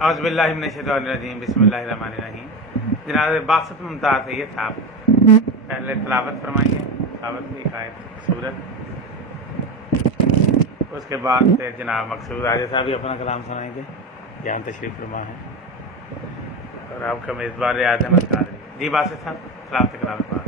اعوذ باللہ من الشیطان الرجیم، بسم اللہ الرحمن الرحیم۔ جناب باسط ممتاز ہے یہ صاحب، پہلے تلاوت فرمائیے، تلاوت کی ایک آیت سورت، اس کے بعد پھر جناب مقصود حاجی صاحب بھی اپنا کلام سنائیں گے، یہاں تشریف فرما ہے، اور آپ کا میزبان رعایت احمد قادری۔ جی باسط صاحب، تلاوت کلام پاک۔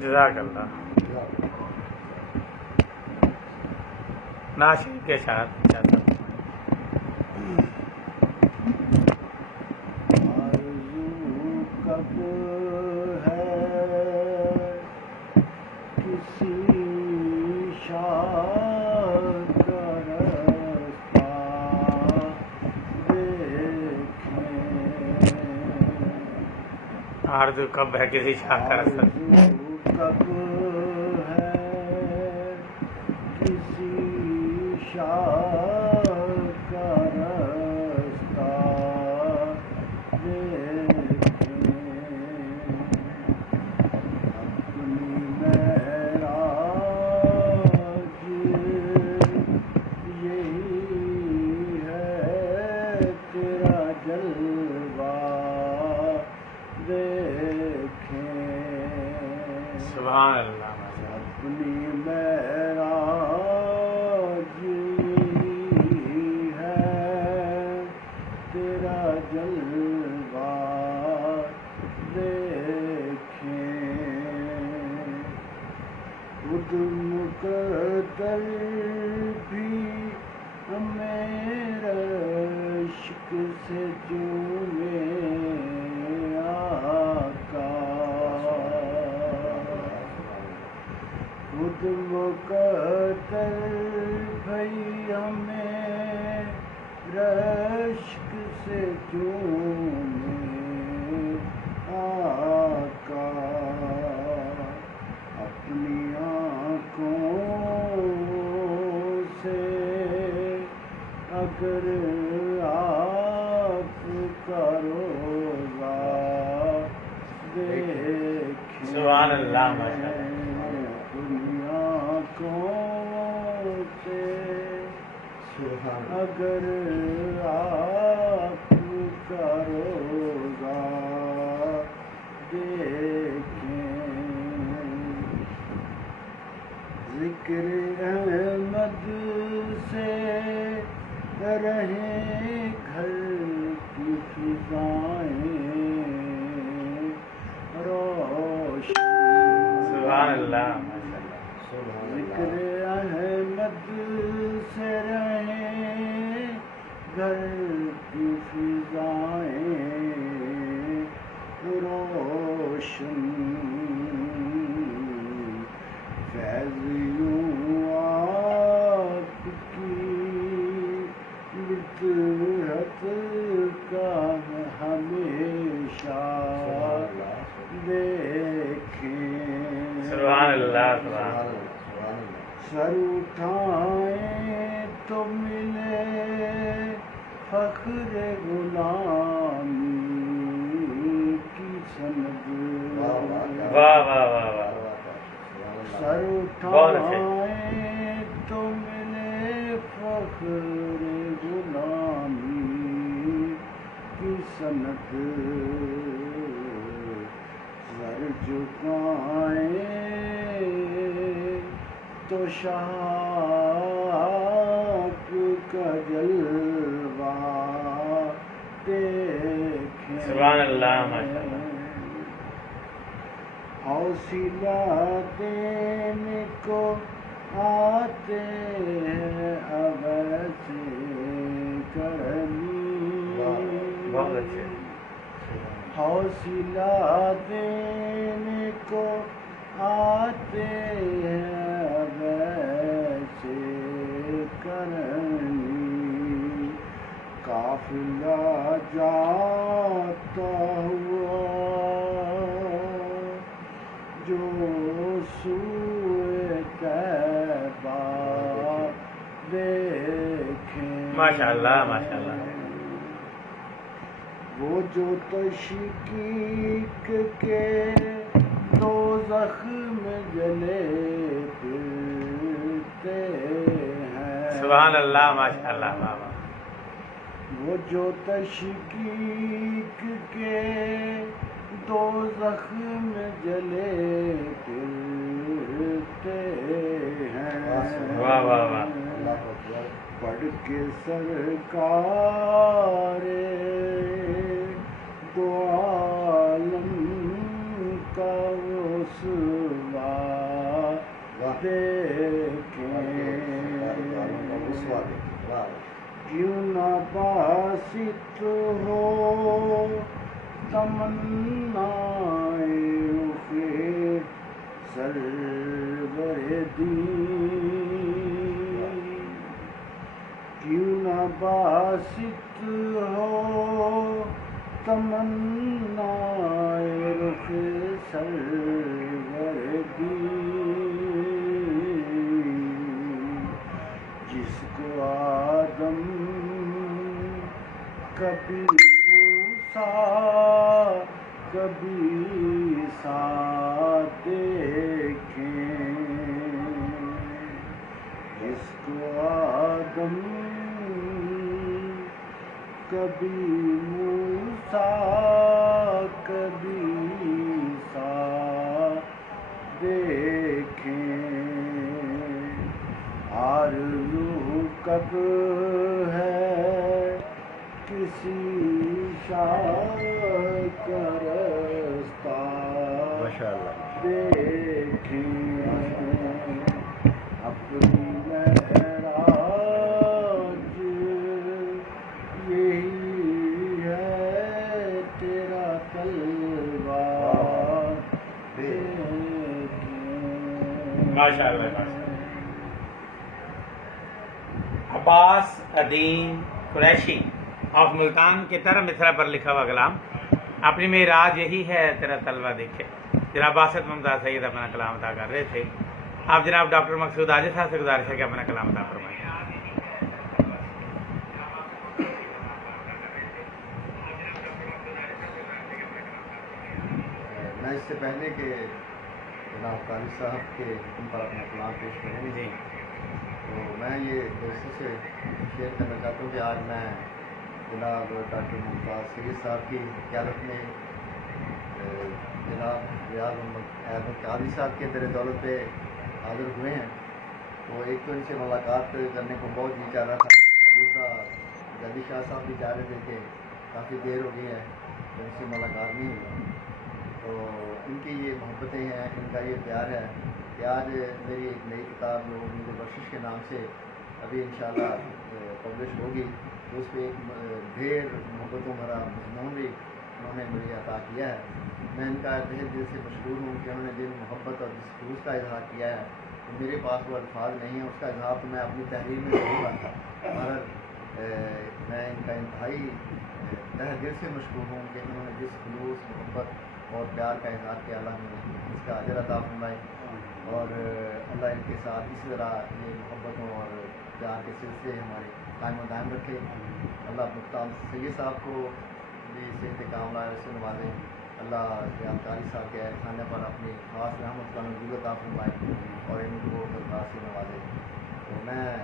جزاک اللہ۔ ناشر کے ساتھ آرزو کب ہے کسی شاہ کا رستہ، کب ہے کسی شاہ کا رستہ دیکھیں، اپنی معراج یہی ہے تیرا جلوہ دیکھیں، سبحان اللہ۔ اپنی معراج یہی ہے تیرا جلوہ دیکھیں، خود مقدر بھی ہمیں رشک سے چومے خود مقدر بھئی ہمیں رشک سے چومے آقا، اپنی آنکھوں سے اگر آپ کا روضہ دیکھیں، سبحان اللہ، ماشاء اللہ۔ سے اگر آپ کا روضہ دیکھیں، ذکر احمد سے رہیں گھر کی فضائیں روشن، سبحان اللہ، ذکر احمد سے رہیں گھر کی فضائیں روشن، فیض یوں آپ کی بدعت کا ہمیشہ دیکھیں، سبحان اللہ، سبحان اللہ۔ سر اٹھائیں تو ملے فخر غلامی کی سند، واہ واہ واہ واہ، سر اٹھائیں تو ملے فخر غلامی کی سند، سر جھکائیں تو شاہ کا سبحان اللہ ماشاء اللہ حوصلہ دینے کو آتے ہیں اب ایسے کرنی بہت اچھے حوصلہ دینے کو آتے ہیں اب ایسے کرنی قافلہ جاتا ہوا جو سوئے طیبہ دیکھیں ماشاء اللہ ماشاء اللہ وہ جو تشکیک کے دوزخ میں جلے پھرتے ہیں سبحان اللہ ماشاء اللہ بابا وہ جو تشکیک کے دوزخ میں جلے پھرتے ہیں واہ واہ واہ پڑھ کے سرکار دو عالم کا رسوا دیکھیں کیوں نہ باسط ہو تمنائے رخ سرور دین کیوں نہ باسط ہو تمنائے رخ سرور دین جس کو آدم کبھی موسیٰ کبھی عیسیٰ دیکھیں جس کو آدم کبھی موسیٰ کبھی عیسیٰ دیکھیں آرزو کب ہے کسی شاہ کا رستہ دیکھیں اپنی معراج یہی ہے تیرا طلبہ دیکھیں ماشاء اللہ ماشاء اللہ عباس ادیم قریشی آف ملتان کی طرح مصرع پر لکھا ہوا کلام اپنی معراج یہی ہے تیرا طلبہ دیکھے جناب باسط ممتاز سید اپنا کلام ادا کر رہے تھے آپ جناب ڈاکٹر مقصود عاجز صاحب سے گزارش ہے کہ اپنا کلام ادا فرمائیں میں اس سے پہلے کہ جناب قاری صاحب کے حکم پر اپنا کلام پیش کریں جی تو میں یہ دوستوں سے شیئر کرنا چاہتا ہوں کہ آج میں جناب ڈاکٹر ممتاز سید صاحب کی قیادت میں جناب ریاض محمد احمد قادری صاحب کے در دولت پہ حاضر ہوئے ہیں تو ایک تو ان سے ملاقات کرنے کو بہت جی چاہ رہا تھا دوسرا جدید شاہ صاحب بھی چاہ رہے تھے کہ کافی دیر ہو گئی ہے تو ان سے ملاقات نہیں ہوئی تو ان کی یہ محبتیں ہیں ان کا یہ پیار ہے کہ آج میری ایک نئی کتاب جو امید بخشش کے نام سے ابھی انشاءاللہ پبلش ہوگی تو اس پہ ایک ڈھیر محبتوں بھرا مضمون بھی انہوں نے مجھے عطا کیا ہے میں ان کا تہہ دل سے مشکور ہوں کہ انہوں نے دل محبت اور جس خلوص کا اظہار کیا ہے تو میرے پاس وہ الفاظ نہیں ہیں اس کا اظہار تو میں اپنی تحریر میں ضرور کرتا مگر میں ان کا انتہائی تہہ دل سے مشکور ہوں کہ انہوں نے جس خلوص محبت اور پیار کا اظہار کیا اللہ نے اس کا اجر عطا فرمائے اور اللہ ان کے ساتھ اسی طرح یہ محبتوں اور پیار کے سلسلے ہمارے قائم و دائم رکھے اللہ مختار سید صاحب کو بھی صحت کاملہ سے نوازے اللہ ریاض قاری صاحب کے خانے پر اپنی خاص رحمت کا نزول عطا فرمائے اور ان کو درخواست سے نوازے تو میں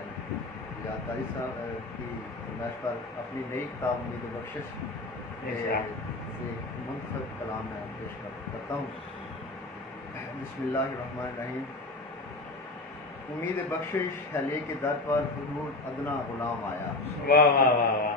ریاض قاری صاحب کی فرمائش پر اپنی نئی کتاب امید بخشش سے منتخب کلام میں پیش کرتا ہوں بسم اللہ الرحمن الرحیم امید بخشش ہے لے کے در پر حضور ادنا غلام آیا واہ واہ واہ واہ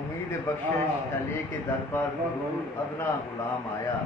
امید بخشش علی کے در پر درود ادنا غلام آیا،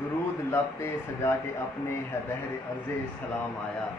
درود لب پہ سجا کے اپنے ہے بحر عرض سلام آیا،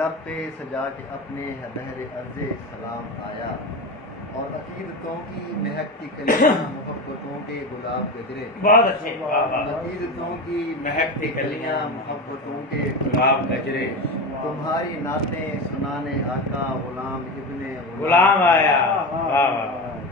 لب پہ سجا کے اپنے ہے بحر عرض سلام آیا، اور عقیدتوں کی مہکتی کلیاں محبتوں کے گلاب گجرے، بہت اچھے واہ واہ عقیدتوں کی مہکتی کلیاں محبتوں کے گلاب گجرے تمہاری نعتیں سنانے آقا غلام ابن غلام آیا واہ واہ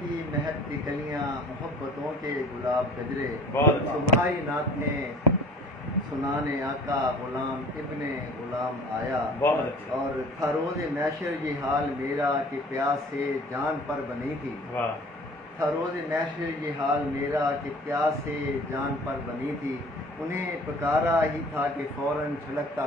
کی مہکتی کلیاں محبتوں کے گلاب گجرے، بہت اچھا تمہاری نعتیں سنانے آقا غلام ابن غلام آیا، بہت اچھا اور تھا روز محشر یہ حال میرا کہ پیاس سے جان پر بنی تھی، واہ تھا روز محشر یہ حال میرا کہ پیاس سے جان پر بنی تھی، انہیں پکارا ہی تھا کہ فوراً چھلکتا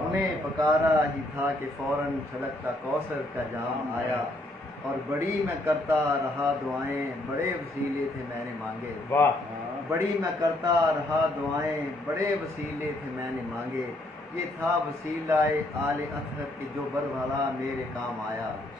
انہیں پکارا ہی تھا کہ فوراً چھلکتا کوثر کا جام آیا، اور بڑی میں کرتا رہا دعائیں بڑے وسیلے تھے میں نے مانگے، واہ بڑی میں کرتا رہا دعائیں بڑے وسیلے تھے میں نے مانگے، یہ تھا وسیلہ آل اطہر کہ جو بربھلا میرے کام آیا،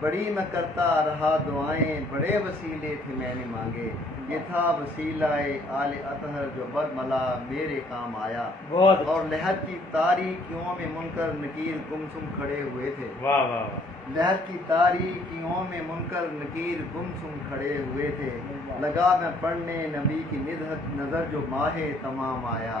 بڑی میں کرتا رہا دعائیں بڑے وسیلے تھے میں نے مانگے، یہ تھا وسیلہ آل اطہر جو برملا میرے کام آیا، بہت اور لہر کی تاریکیوں میں منکر نکیر گمسم کھڑے ہوئے تھے، واہ واہ واہ لہر کی تاریکیوں میں منکر نکیر گمسم کھڑے ہوئے تھے، لگا میں پڑھنے نبی کی ندہت نظر جو ماہ تمام آیا،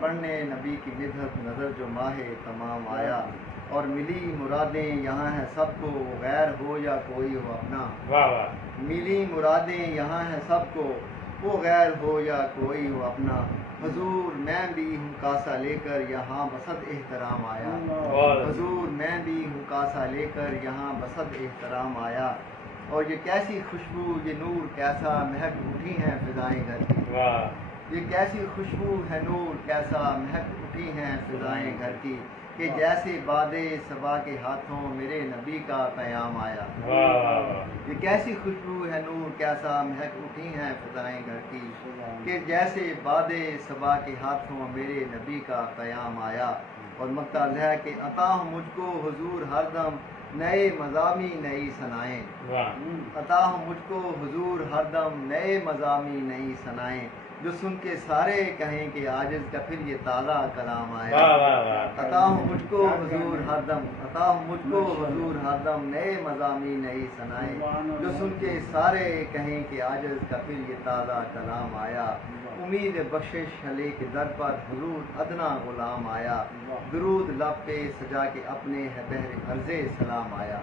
پڑھنے نبی کی ندہت نظر جو ماہ تمام آیا، اور ملی مرادیں یہاں ہیں سب کو غیر ہو یا کوئی ہو اپنا، واہ واہ ملی مرادیں یہاں ہیں سب کو وہ غیر ہو یا کوئی ہو اپنا، حضور میں بھی ہوں کاسا لے کر یہاں بسط احترام آیا، بہت حضور میں بھی ہوں کاسا لے کر یہاں بسط احترام آیا، اور یہ کیسی خوشبو یہ نور کیسا مہک اٹھی ہیں فضائیں گھر کی، واہ یہ کیسی خوشبو ہے نور کیسا مہک اٹھی ہیں فضائیں گھر کی، کہ جیسے باد صبا کے ہاتھوں میرے نبی کا قیام آیا، واہ واہ واہ یہ کیسی خوشبو ہے نور کیسا مہک اٹھی ہیں فضائیں گھر کی، کہ جیسے باد صبا کے ہاتھوں میرے نبی کا قیام آیا، اور مقتل ہے کہ عطا ہو مجھ کو حضور ہر دم نئے مضامی نئی ثنائیں، واہ عطا ہو مجھ کو حضور ہر دم نئے مضامی نئی ثنائیں، جو سن کے سارے کہیں کہ عاجز کا پھر یہ تازہ کلام واہ آیا، واہ واہ عطا ہو مجھ کو حضور ہر دم عطا ہو مجھ کو حضور ہر دم نئے مضامی نئی ثنائیں، جو سن کے سارے کہیں کہ عاجز کا پھر یہ تازہ کلام آیا، امید بخشش علی کے در پر حضور ادنا غلام آیا، درود لب پہ سجا کے اپنے ہے بحر عرض سلام آیا۔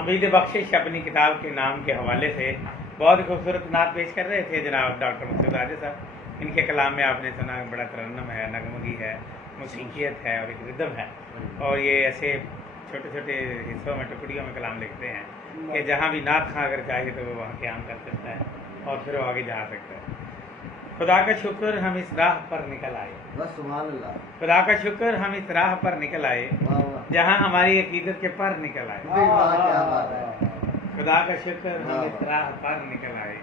امید بخشش اپنی کتاب کے نام کے حوالے سے بہت ہی خوبصورت نعت پیش کر رہے تھے جناب ڈاکٹر مقصود عاجز صاحب، ان کے کلام میں آپ نے سنا بڑا ترنم ہے، نغمگی ہے، موسیقیت ہے اور ایک ردم ہے، اور یہ ایسے چھوٹے چھوٹے حصوں میں ٹکڑیوں میں کلام لکھتے ہیں کہ جہاں بھی نعت خواں اگر چاہے تو وہ وہاں قیام کر سکتا ہے اور پھر وہ آگے جا سکتا ہے۔ خدا کا شکر ہم اس راہ پر نکل آئے، بس سبحان اللہ، خدا کا شکر ہم اس راہ پر نکل آئے واہ واہ، جہاں ہماری عقیدت کے پر نکل آئے، واہ کیا بات ہے، خدا کا شکر ہم اس راہ پر نکل آئے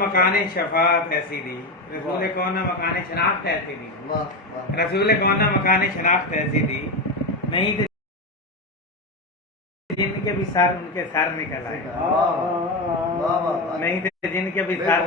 مکان شفاعت ایسی دی، رسول کون مکان شناخت ایسی دی، واہ واہ، رسول کون مکان شناخت ایسی دی، نہیں تو جن کے بھی سر ان کے سر نکل آئے، واہ واہ، نہیں تو جن کے بھی سر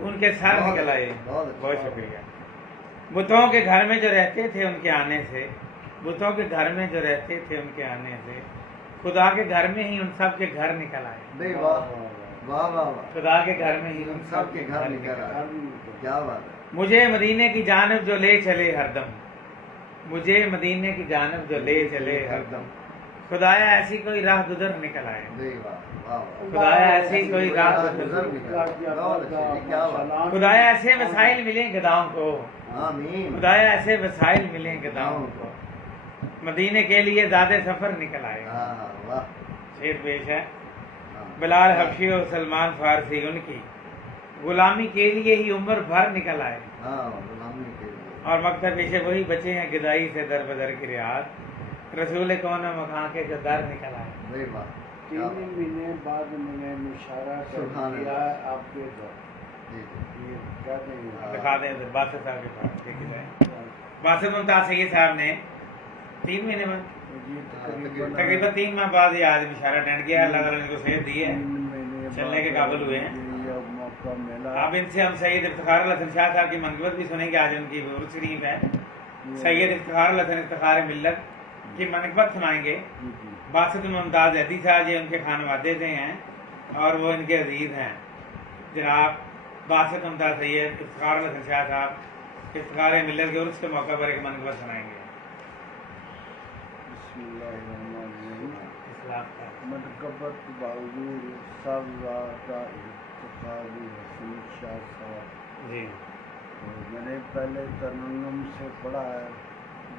ان کے سر بہت نکل آئے۔ بہت اچھا۔ بہت شکریہ۔ بتوں کے گھر میں جو رہتے تھے ان کے آنے سے، بتوں کے گھر میں جو رہتے تھے ان کے آنے سے، خدا کے گھر میں ہی ان سب کے گھر نکل آئے، بے واہ واہ واہ واہ، خدا کے گھر میں ہی ان سب کے گھر نکل آئے، کیا بات ہے، مجھے مدینے کی جانب جو لے چلے ہر دم، مجھے مدینے کی جانب جو لے چلے ہر دم، خدایا ایسی کوئی راہ گزر نکل آئے، بے واہ واہ واہ، خدایا ایسی کوئی راہ گزر گزر، نکل، بہت اچھا، کیا بات، خدایا ایسے وسائل ملیں گداؤں کو، آمین، خدایا ایسے وسائل ملیں گداؤں کو، مدینے کے لیے زیادہ سفر نکل آئے۔ ہاں واہ، شعر پیش ہے، ہاں، بلال حبشی اور سلمان فارسی ان کی غلامی کے لیے ہی عمر بھر نکل آئے، ہاں غلامی کے لیے، اور مکتب پیشے وہی بچے ہیں گدائی سے در بدر کی رعایت، رسول کون مکان کے جو در نکل آئے۔ بے واہ، 3 مہینے بعد میں نے مشارہ کر سبحان دیا اللہ۔ آپ کے گھر جی جی یہ کہتے ہیں دکھا دیں باسط صاحب کے پاس دیکھ جائے باسط ممتاز سید صاحب نے 3 مہینے بعد یہ تقریباً 3 ماہ بعد یہ آدمی اشارہ ٹینٹ گیا، اللہ تعالیٰ نے ان کو صحت دی ہے، 3 مہینے چلنے کے قابل ہوئے ہیں۔ یہ موقع ملا اب ان سے ہم سید افتخار الحسن شاہ صاحب کی منقبت بھی سنیں گے، آج ان کی عرس شریف ہے، سید افتخار الحسن افتخار ملت کی منقبت سنائیں گے۔ جی جی باسط ممتاز عدی صاحب یہ ان کے خانوادے سے ہیں اور وہ ان کے عزیز ہیں، جناب باسط ممتاز سید افتخار الحسن شاہ صاحب افتخار ملت کے عرس کے موقع پر ایک منقبت سنائیں گے۔ بسم اللہ الرحمن الرحیم اسلام کا منقبت بحضور صاحبزادہ افتخار حسن شاہ صاحب، جی میں نے پہلے ترنم سے پڑھا ہے،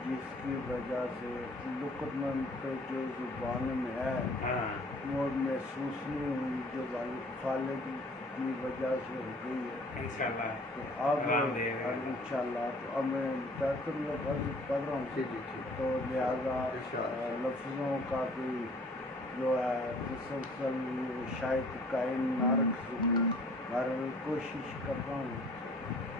جس کی وجہ سے لقمان پہ جو زبان میں ہے ہاں وہ محسوس نہیں ہوئی، جو خالق کی وجہ سے ہو گئی ہے، انشاءاللہ تو اب آرام دے گا۔ انشاءاللہ تو اب میں بہتر لفظ پڑھ رہا ہوں، جی جی ٹھیک تو لہٰذا لفظوں کا بھی جو ہے تسلسل شاید قائم نہ رکھ سکوں، ہر کوشش کرتا ہوں۔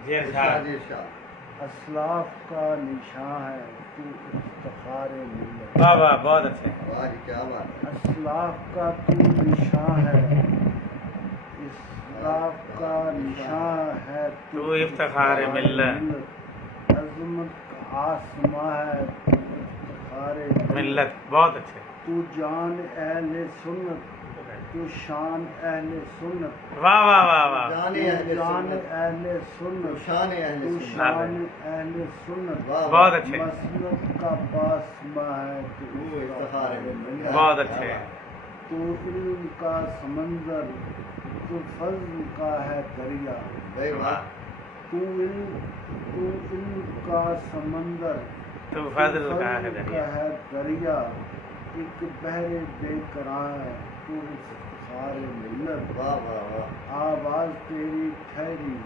جی ارشاد ارشاد ارشاد اسلاف کا نشان ہے تو افتخار ملت، واہ واہ بہت اچھے واہ جی کیا بات ہے اسلاف کا تو نشان ہے، اسلاف کا نشان ہے تو افتخار ملت، عظمت کا آسماں ہے تو افتخار ملت بہت اچھے، تو جان اہل سنت، تو شان اہل سنت، واہ واہ واہ واہ جان تو اہل جان سنت، اہل تو سنت، شان اہل تو سنت، شان اہل سنت، واہ بہت اچھے مسلک کا پاسماں ہے تو تو افتخار ملت، بہت اچھے، تو علم کا سمندر، تو فضل کا ہے دریا، بھائی واہ تو علم کا سمندر، تو فضل کا ہے دریا، ہے دریا، ایک بحر بے قرار ہے تو افتخار ملت، واہ واہ واہ آواز تیری ٹھہری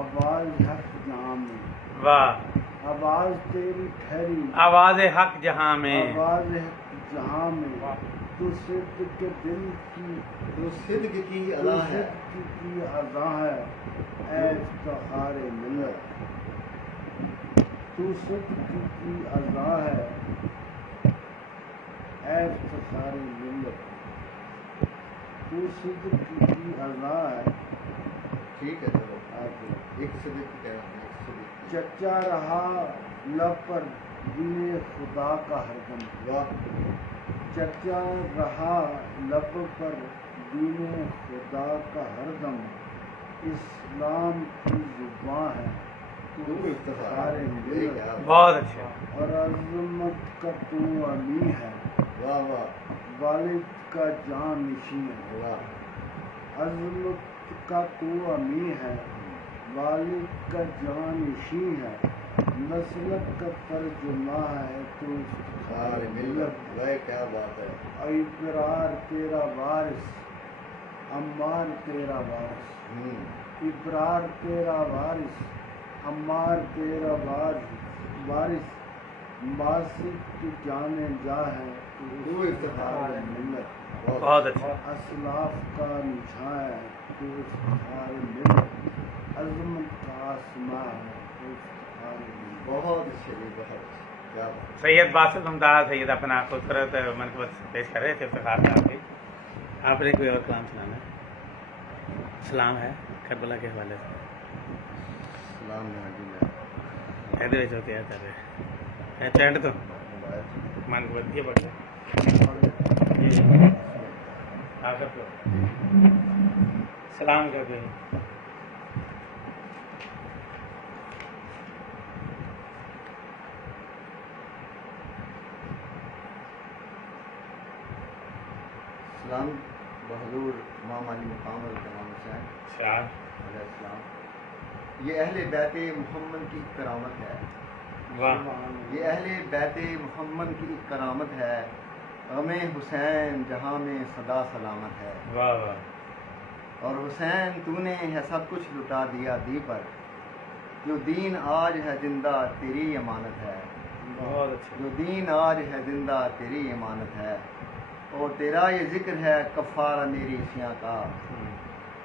آواز حق جہاں میں، واہ آواز تیری ٹھہری آواز حق جہاں میں، آواز حق جہاں میں، تو صدق کے دل کی، تو صدق کی تو ادا ہے، صدق کی ادا ہے، اے افتخار ملت، تو صدق کی ادا ہے، اے افتخار ملت، تو صدق کی ادا ہے۔ ٹھیک ہے چلو ایک صدق کہہ رہا ہوں، ایک صدق چچا رہا لب پر دین خدا کا ہردم، واہ چچا رہا لب پر دین خدا کا ہردم، اسلام کی زباں ہے تو افتخار ملت، بہت اچھے، اور عظمت کا تو علی ہے، واہ واہ والد کا جان نشین ہے، واہ عظمت کا تو امی ہے، والد کا جان نشین ہے، نسلت کا ترجمہ ہے تو افتخار افتخار ملت، ملت، بھائی کیا بات ہے، ابرار تیرا وارث، عمار تیرا وارث، ابرار تیرا وارث، عمار تیرا وارث، باسط کی جانے جا ہے تو افتخار ملت، بہت اچھے، اسلاف کا نشان ہے تو افتخار ملت، عظمت کا آسماں ہے تو افتخار ملت۔ بہت اچھے جی بہت اچھے کیا بات ہے۔ سید باسط ممتاز سید اپنا خوبصورت منقبت پیش کر رہے تھے افتخار صاحب کی، آپ نے کوئی اور کلام سنانا ہے؟ سلام ہے کربلا کے حوالے سے، سلام علیکم ایدے وچ ہوتے ہیں سارے ٹینٹ تو منقبت یہ بڑھ آپ سب کو سلام کر دیں۔ سلام بحضور امام علی مقام الامام حسین شاہ علیہ السلام، یہ اہل بیت محمد کی کرامت ہے، واہ یہ اہل بیت محمد کی کرامت ہے، غم حسین جہاں میں صدا سلامت ہے، واہ واہ، اور حسین تو نے ہے سب کچھ لٹا دیا دی پر، جو دین آج ہے زندہ تیری امانت ہے، بہت اچھے، جو دین آج ہے زندہ تیری امانت ہے، اور تیرا یہ ذکر ہے کفارہ میری سیاں کا،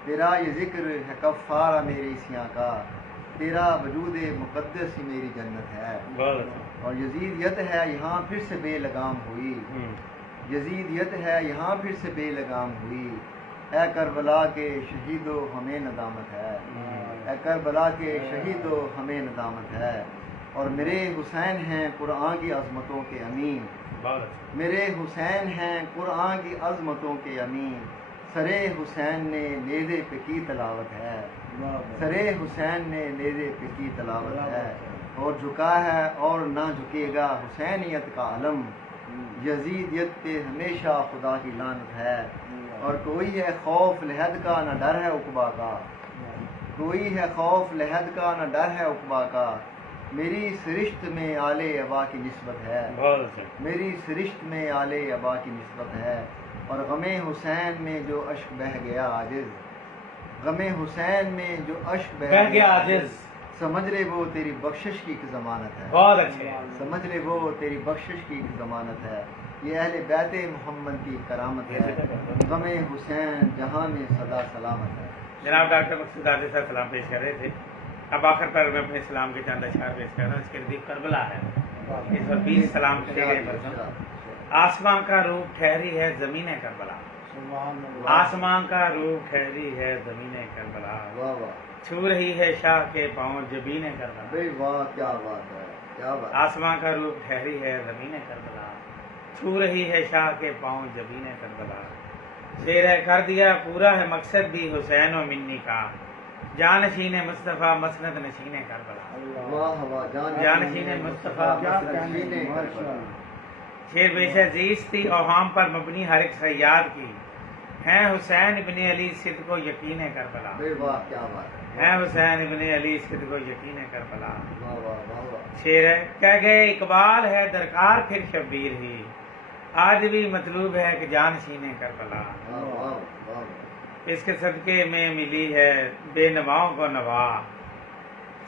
تیرا یہ ذکر ہے کفارہ میرے اسیاں کا، تیرا وجود مقدس ہی میری جنت ہے۔ بہت اچھا۔ اور یزیدیت ہے یہاں پھر سے بے لگام ہوئی، یزیدیت ہے یہاں پھر سے بے لگام ہوئی، اے کربلا کے شہیدو ہمیں ندامت ہے، اے کربلا کے شہیدو ہمیں ندامت ہے۔ اور میرے حسین ہیں قرآن کی عظمتوں کے امین، بہت اچھا۔ میرے حسین ہیں قرآن کی عظمتوں کے امین، سرے حسین نے نیزے پہ کی تلاوت ہے، سرے حسین نے نیزے پہ کی تلاوت ہے۔ اور جھکا ہے اور نہ جھکے گا حسینیت کا علم، یزیدیت پہ ہمیشہ خدا کی لعنت ہے۔ اور کوئی ہے خوف لحد کا نہ ڈر ہے عقبہ کا، کوئی ہے خوف لحد کا نہ ڈر ہے عقبہ کا، میری سرشت میں آل ابا کی نسبت ہے، بہت اچھا۔ میری سرشت میں آل ابا کی نسبت ہے۔ اور غم حسین میں جو اشک بہ گیا عاجز، غم حسین میں جو اشک بہ گیا عاجز، سمجھ لے وہ تیری بخشش کی ایک ضمانت ہے، بہت اچھے۔ سمجھ لے وہ تیری بخشش کی ایک ضمانت ہے، یہ اہل بیت محمد کی کرامت ہے، غم حسین جہاں میں صدا سلامت ہے۔ جناب ڈاکٹر مقصود عادل صاحب سلام پیش کر رہے تھے، اب آخر پر میں اپنے سلام کے چند اشعار پیش کر رہا ہوں۔ اس کے نزدیک کربلا ہے، اس پر 20 سلام کیے گئے مرحوم۔ آسمان کا روح ٹھہری ہے زمین کربلا، آسمان کا روح ٹھہری ہے زمین کربلا، واہ واہ، چھو رہی ہے شاہ کے پاؤں جبین کربلا، بھائی واہ، کیا بات ہے، کیا بات ہے۔ آسمان کا روح ٹھہری ہے زمین کربلا، چھو رہی ہے شاہ کے پاؤں جبین کربلا، شیر ہے کر دیا پورا ہے مقصد بھی حسین و منی کا، جانشین مصطفیٰ مسند نشین کربلا، واہ واہ، جانشین مصطفیٰ کیا مسند کہنے نشین ہیں، کربلا۔ ماشاءاللہ۔ شیر بیش عزیز تھی اوہام پر مبنی ہر ایک سیاد کی، ہیں حسین ابن علی صدق و یقین کربلا، بھائی واہ، کیا بات ہے، ہیں حسین ابن علی صدق و یقین کربلا۔ واہ واہ واہ واہ، شیر ہے کہہ گئے اقبال ہے درکار پھر شبیر ہی، آج بھی مطلوب ہے کہ جانشین کربلا، واہ واہ واہ، اس کے صدقے میں ملی ہے بے نواؤں کو نوا،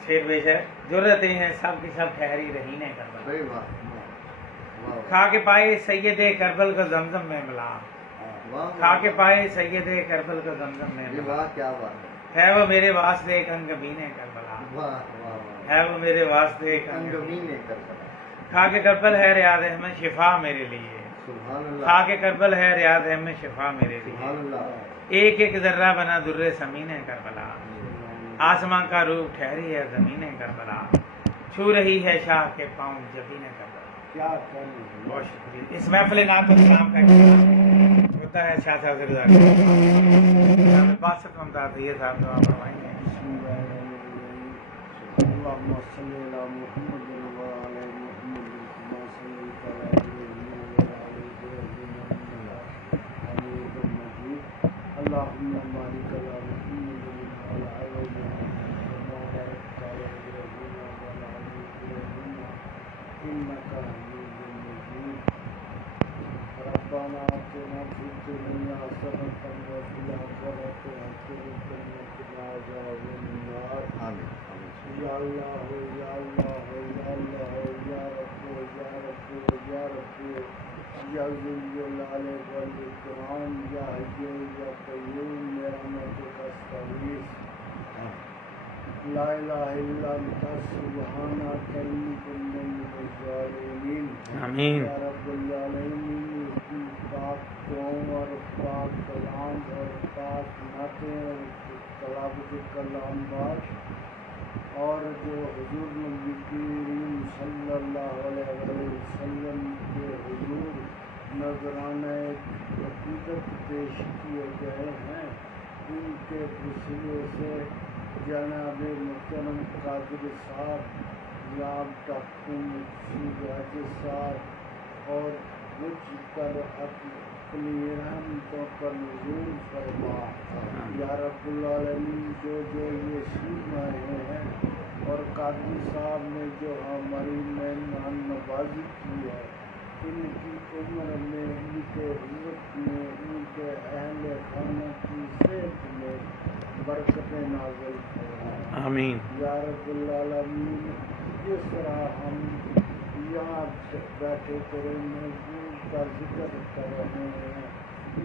شیر بیش ہے جرتیں ہیں سب کی سب ٹھہری رہین کربلا، بھائی واہ واہ کھا کے پائے سید کربل کو زمزم میں ملا، واہ، کھا کے پائے سید کربل کو زمزم میں بھائی ملا، واہ، کیا بات ہے، ہے وہ میرے واسطے ایک انگبین کربلا، واہ واہ واہ، ہے وہ میرے واسطے ایک انگمین نے کر بنا، کھا کے کربل ہے ریاض احمد شفا میرے لیے، سبحان اللہ، کھا کے کربل ہے ریاض احمد شفا میرے سبحان لیے، اللہ، ایک ایک ذرہ بنا در سمین کربلا، آسمان کا روح ٹھہری ہے زمین کربلا، چھو رہی ہے شاہ کے پاؤں جبین کربلا۔ کیا کہنے ہیں، بہت شکریہ۔ اس محفل نعت و کلام کا اہتمام ہوتا ہے شاہ صاحب سے گزارش جناب باسط ممتاز طیب صاحب دعا فرمائیں گے۔ بسم اللہ الرحمن الرحیم، اللہم صلی علی محمد وعلی محمد کما صلیت علی ابراہیم وعلی ابراہیم انک حمید مجید، اللہم بارک علی محمد وعلی آل محمد کما بارکت علی ابراہیم وعلی آل ابراہیم انک حمید مجید۔ ربنا آتنا فی الدنیا حسنة وفی الآخرة حسنة وقنا عذاب النار۔ آمین آمین، یا اللہ یا اللہ یا اللہ یا رب یا رب یا رب یا ذی الجلال والاکرام یا حی یا قیوم برحمتک استغیث، لا الہ الا انت سبحانک انی کنا من الظالمین۔ آمین۔ یا رب العالمین، کی پاک قوم اور پاک کلام اور پاک نعتیں اور تلاوت کلام باش، اور جو حضور نبی کریم صلی اللہ علیہ وسلم کے حضور نذرانہ عقیدت پیش کیے گئے ہیں، ان کے وسیلے سے جناب محترم قادر صاحب، جناب ڈاکٹر مقصود عادل صاحب، اور مجھ پر اپنی رحمتوں پر نزول فرما۔ یا رب العالمین، جو یہ سن رہے ہیں اور قادری صاحب نے جو ہماری مہمان نوازی کی ہے، ان کی عمر میں، ان کے رزق میں، ان کے اہل خانہ کی صحت میں برکتیں نازل فرما۔ آمین۔ یا رب العالمین، جس طرح ہم یہاں بیٹھے کرے محفوظ کا ذکر کر رہے ہیں،